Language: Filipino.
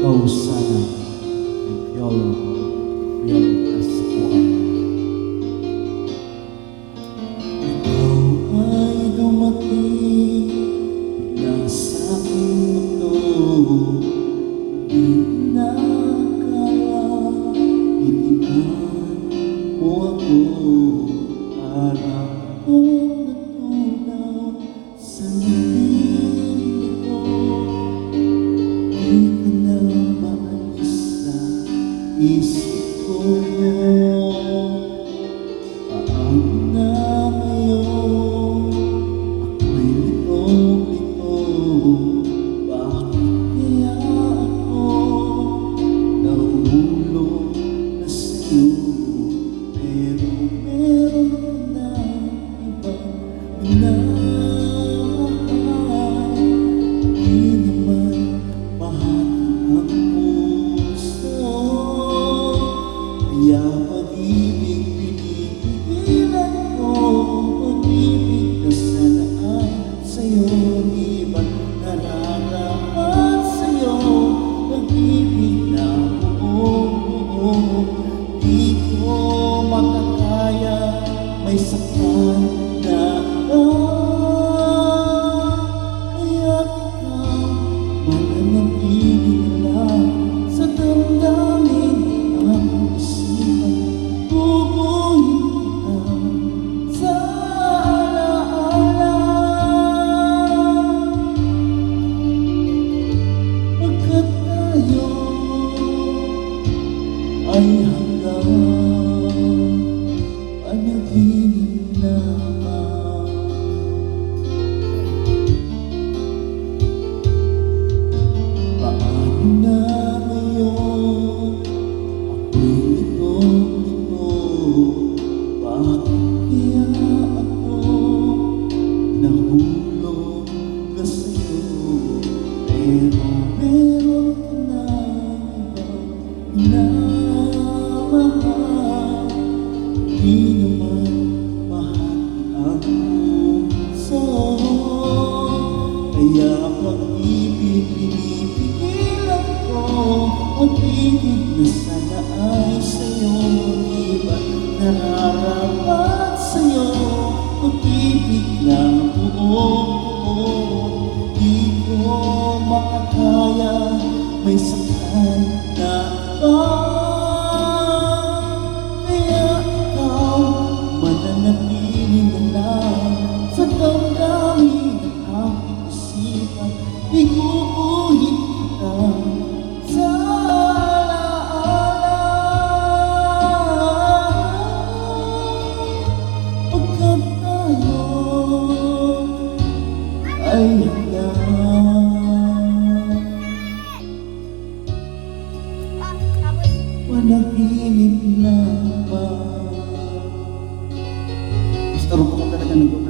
Ikaw sana Yolo Kaspuan. Ikaw ay dumating bigla sa aking mundo. Di nakala iniwan mo ako. Parang akong natunaw sa lilim nito. Di ka na maalis sa isip ko. Paano na ngayon? Ako'y litong-lito. Bakit kaya ako nahulog na sa'yo? Pero meron ka na ibang minamahal. Di naman mahal ang puso. Kaya pag-ibig pinipigilan ko. Pag-ibig na sana ay sa'yo. Di ba nararapat sa'yo? Pag-ibig na buo. Di ko makakaya, may saktan na ka. Kaya ikaw mananatili lang sa damdamin ang isipan. Bubuhin kita sa alaala. Pagkat tayo ay hanggang panaginip lamang. Paano na ngayon? Ako'y litong-lito. Bakit kaya ako nahulog na sa'yo? Pero meron ka na ibang minamahal. Di naman mahal ang puso. Kaya pag-ibig pinipigilan ko. Pag-ibig na sana ay sa'yo. Di ba nararapat sa'yo? Pag-ibig na buo. Di ko makakaya, may saktan na ka. Kaya ikaw mananatili na lang sa damdamin ang aking isipan. Iguguhit kita sa alaala. Pagkat tayo ay hanggang panaginip lamang. Gusto rin ko talaga ng